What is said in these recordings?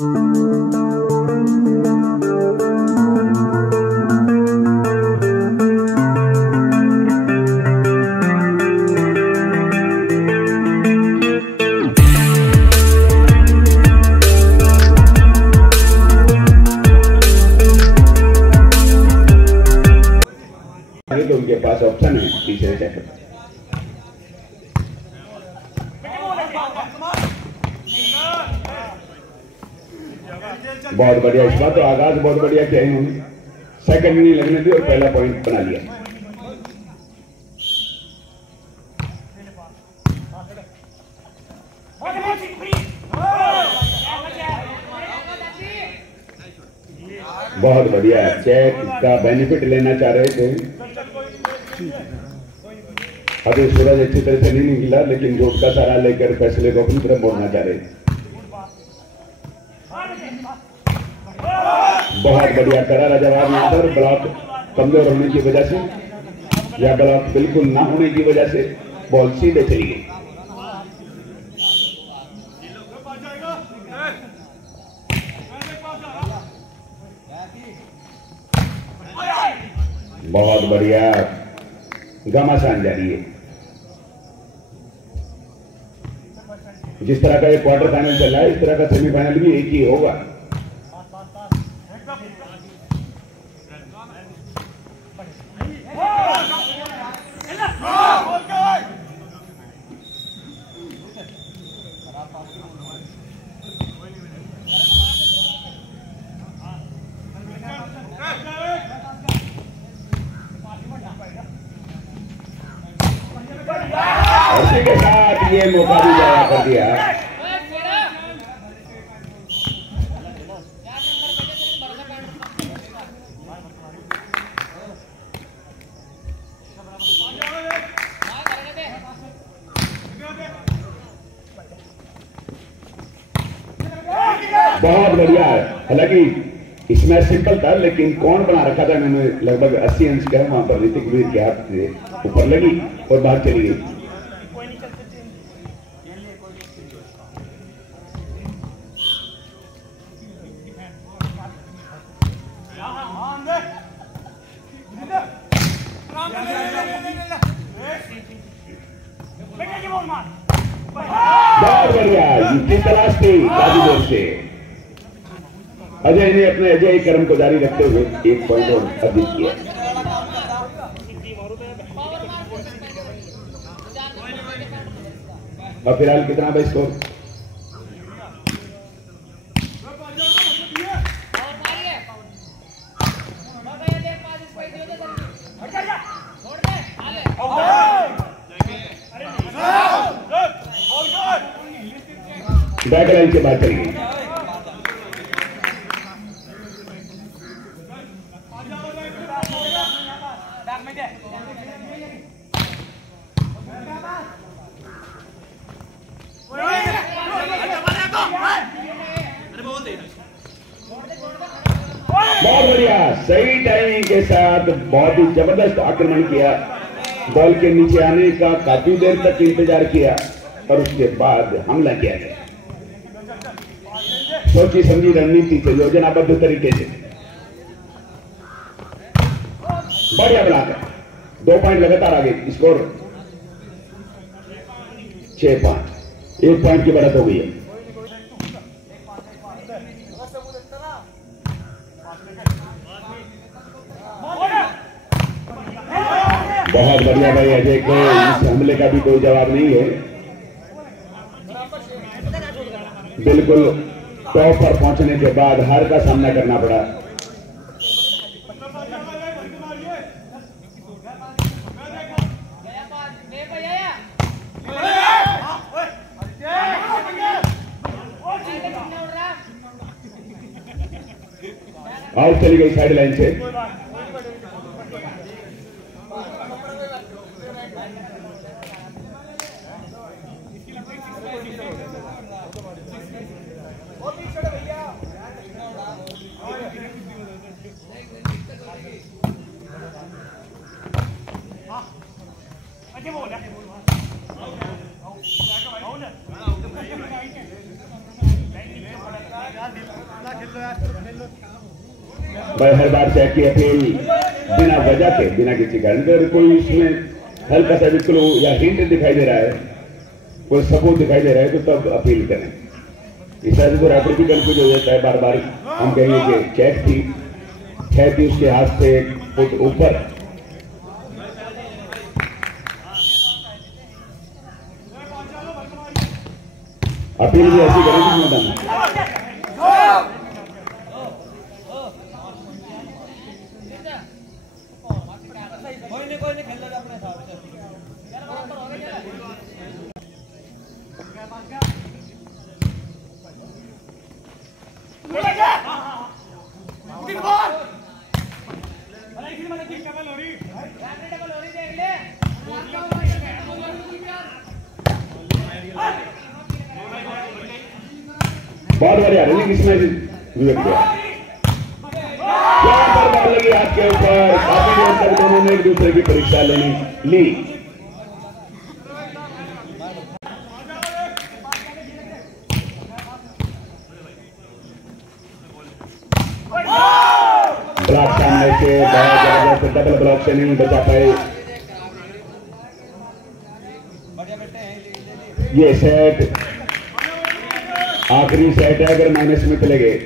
तो उनके पास ऑप्शन है तीसरे सेट। बहुत बढ़िया, इस बार तो आगाज बहुत बढ़िया किया इन्होंने, सेकंड नहीं लगने दी और पहला पॉइंट बना लिया। बहुत बढ़िया, चेक का बेनिफिट लेना चाह रहे थे, अभी सूरज अच्छी तरह से नहीं निकला, लेकिन जोट का सारा लेकर फैसले को अपनी तरफ मोड़ना चाह रहे। बहुत बढ़िया करारा जवाब यहाँ पर, ब्लॉक कमजोर होने की वजह से या ब्लॉक बिल्कुल ना होने की वजह से बॉल सीधे चली गई। बहुत बढ़िया, घमासान जारी है। जिस तरह का ये क्वार्टर फाइनल चल रहा है, इस तरह का सेमीफाइनल भी एक ही होगा। उसी के साथ ये मौका भी जाया कर दिया। बहुत बढ़िया, हालांकि इसमें सिंपल था, लेकिन कौन बना रखा था मैंने, लगभग 80 अंश का वहां पर ऋतिक वीर के हाथ से ऊपर लगी और बाहर चली गई। बहुत बढ़िया, युक्ति तलाश थी काफी देर से। अजय ने अपने अजय कर्म को जारी रखते हुए 1 पॉइंट और अधिक किया। और फिलहाल कितना है स्कोर? बैकलाइन के बाद चली गई। बहुत बढ़िया, सही टाइमिंग के साथ बहुत ही जबरदस्त आक्रमण किया। बॉल के नीचे आने का काफी देर तक इंतजार किया और उसके बाद हमला किया गया। सोची समझी रणनीति से, योजनाबद्ध तरीके से बढ़िया बनाकर 2 पॉइंट लगातार आगे। स्कोर 6-5, 1 पॉइंट की बढ़त हो गई है। बहुत बढ़िया भाई, अजय को इस हमले का भी कोई जवाब नहीं है। बिल्कुल टॉप पर पहुंचने के बाद हार का सामना करना पड़ा। आउट चली गई साइड लाइन से। मैं हर बार चेक की अपील बिना वजह के, बिना किसी कारण के, कोई इसमें हल्का सा भी क्लू या हिंट दिखाई दे रहा है, कोई सबूत दिखाई दे रहा है, तो तब अपील करें। इस तरह से तो रेफरी भी कंफ्यूज हो जाता है। बार बार हम कहेंगे कि चेक थी, है थी उसके हाथ से एक फुट ऊपर। अपील भी ऐसी करेंगे मैदान। बहुत बढ़िया रनिंग इसमें विवेक गया। यहाँ पर बॉल लगी हाथ के ऊपर। काफी देर तक दोनों ने एक दूसरे की परीक्षा ली। ब्लॉक सामने से बहुत जबरदस्त डबल ब्लॉक से नहीं बचा पाए। ये सेट आखिरी सेट है, अगर माइनस में चले गए।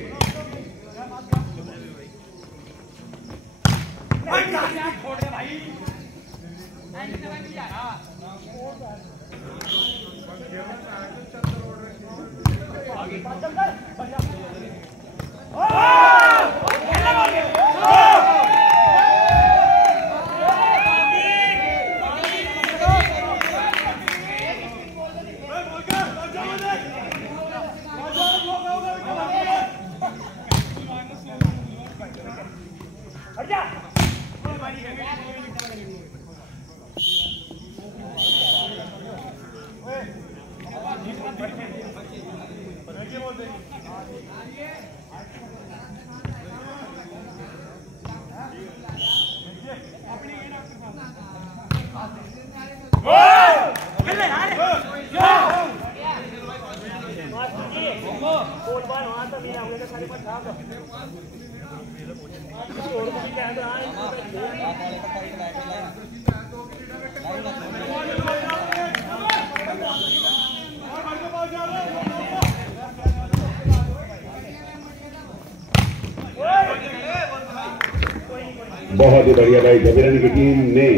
बहुत ही बढ़िया भाई, जबीरन की टीम ने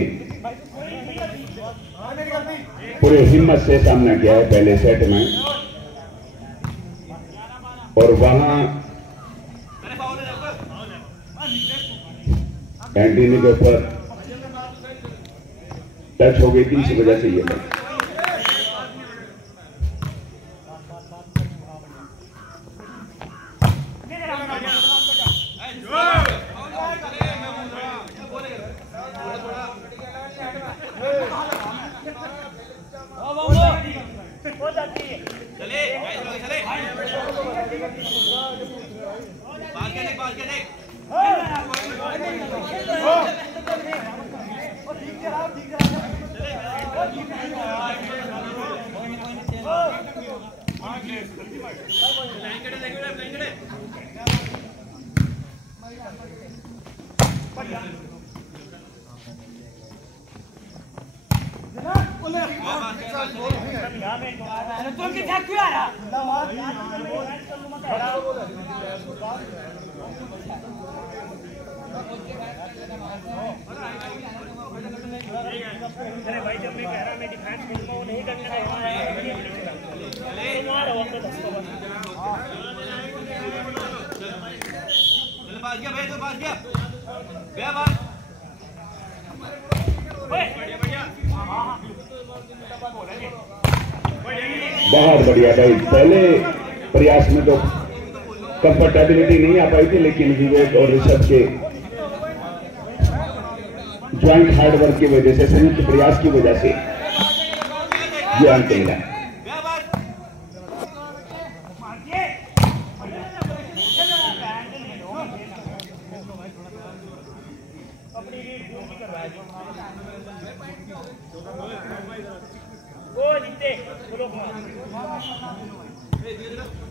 पूरे हिम्मत से सामना किया है पहले सेट में, और वहां एंटीनी के ऊपर टच हो गई थी, इसी वजह से ये भाई जब मैं कह रहा मैं डिफेंस खेलूंगा वो नहीं करने बहुत बढ़िया भाई। पहले प्रयास में तो कंफर्टेबिलिटी नहीं आ पाई थी, लेकिन विवेक और ऋषभ के ज्वाइंट हार्डवर्क की वजह से, संयुक्त प्रयास की वजह से ये अंक मिला।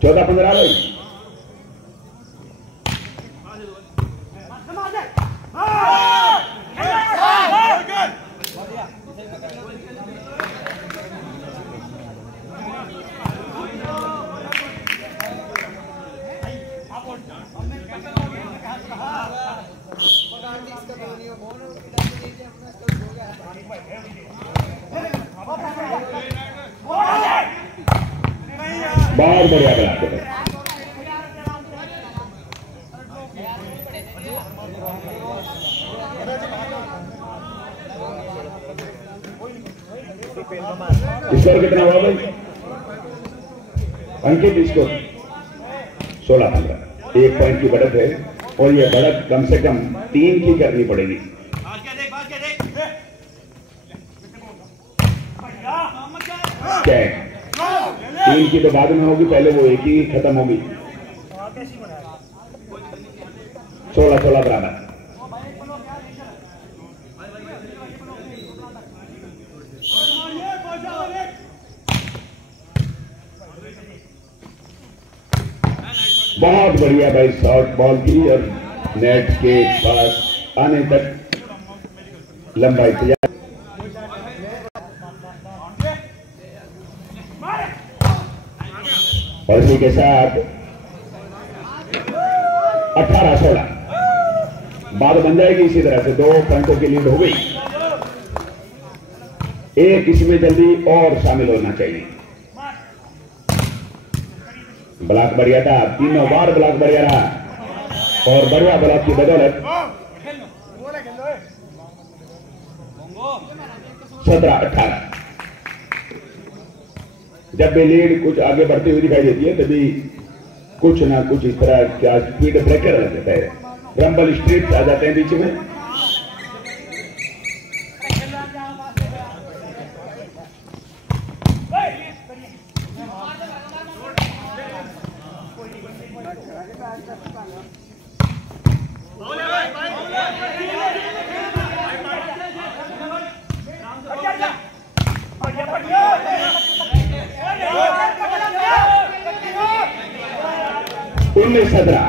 चौदह 15 भाई। बहुत बढ़िया बना स्कोर कितना हुआ भाई अंकित? स्कोर 16-15, 1 पॉइंट की बढ़त है और ये बढ़त कम से कम 3 की करनी पड़ेगी। क्या 3 की तो बाद में होगी, पहले वो 1 ही खत्म होगी। 16-16 बराबर। बहुत बढ़िया भाई शॉर्ट बॉल की और नेट के पास आने तक लंबाई तैयार। और इसी के साथ 18-16 बात बन जाएगी। इसी तरह से 2 पॉइंटों की लीड हो गई। एक इसमें जल्दी और शामिल होना चाहिए। ब्लॉक बढ़िया था, 3 बार ब्लॉक बढ़िया रहा और बढ़िया ब्लॉक की बदौलत 17-18। जब भी लीड कुछ आगे बढ़ती हुई दिखाई देती है तभी कुछ ना कुछ इस तरह क्या स्पीड ब्रेकर लग जाता है, रंबल स्ट्रीट आ जाते हैं बीच में। उन्नीस 1917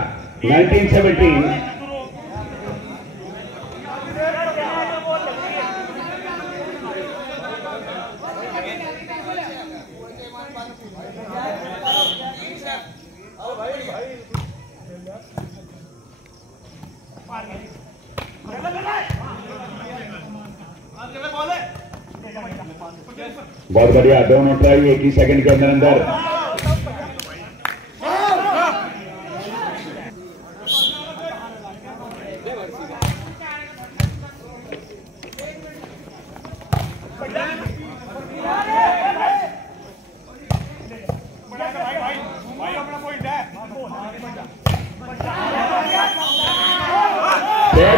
बहुत बढ़िया, दोनों ट्राई एक ही सेकंड के अंदर अंदर।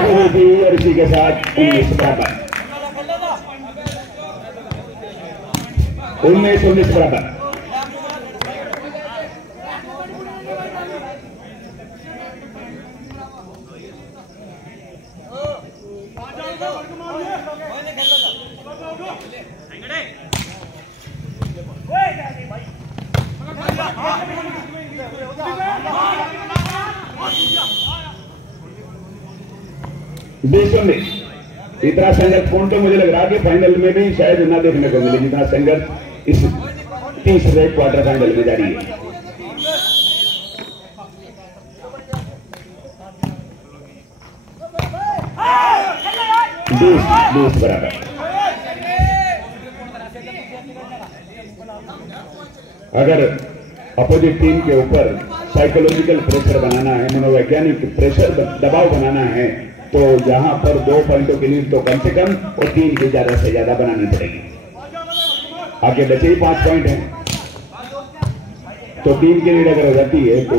हुई थी और इसी के साथ 19 बराबर, 19 बराबर। इतना संघर्ष पूर्ण तो मुझे लग रहा है कि फाइनल में भी शायद ना देखने को मिले जितना संघर्ष इस तीसरे क्वार्टर फाइनल में जारी है। बीस बराबर। अगर अपोजिट टीम के ऊपर साइकोलॉजिकल प्रेशर बनाना है, मनोवैज्ञानिक प्रेशर दबाव बनाना है, तो यहां पर 2 पॉइंटों की लीड तो कम से कम और 3 की ज्यादा से ज्यादा बनानी पड़ेगी। आगे बचे ही 5 पॉइंट हैं, तो 3 की लीड अगर हो जाती है तो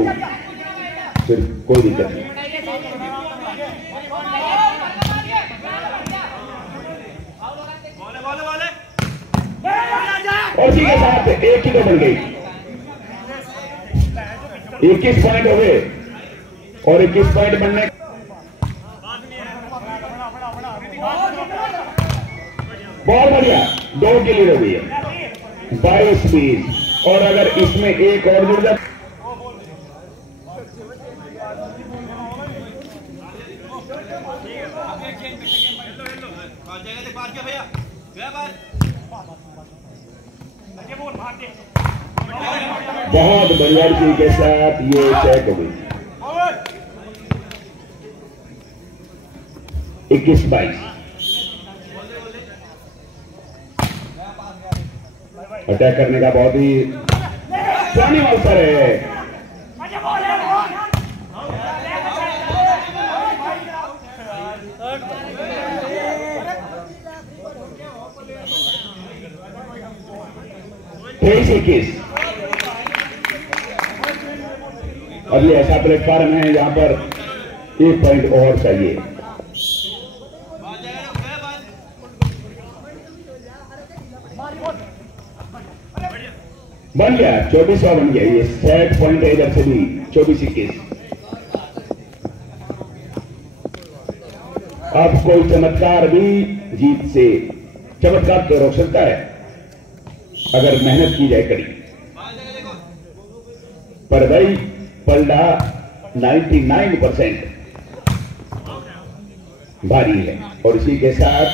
फिर कोई दिक्कत नहीं। और इसी के साथ 1 ही तो बन गई, 21 पॉइंट हो गए और 21 पॉइंट बनने बहुत बढ़िया 2 की लीड हो गई है 22-20। और अगर इसमें एक और जुड़ जाए बहुत बढ़िया टीम के साथ ये चेक हुई 21-22। अटैक करने का बहुत ही स्वर्णिम अवसर है। अब ये ऐसा प्लेटफॉर्म है जहां पर 1 पॉइंट और चाहिए। बन गया 24वां बन गया। ये सेट पॉइंट है इधर से भी 24-21। अब कोई चमत्कार भी जीत से चमत्कार तो रोक सकता है अगर मेहनत की जाए कड़ी। पर भाई पलड़ा 99% भारी है और इसी के साथ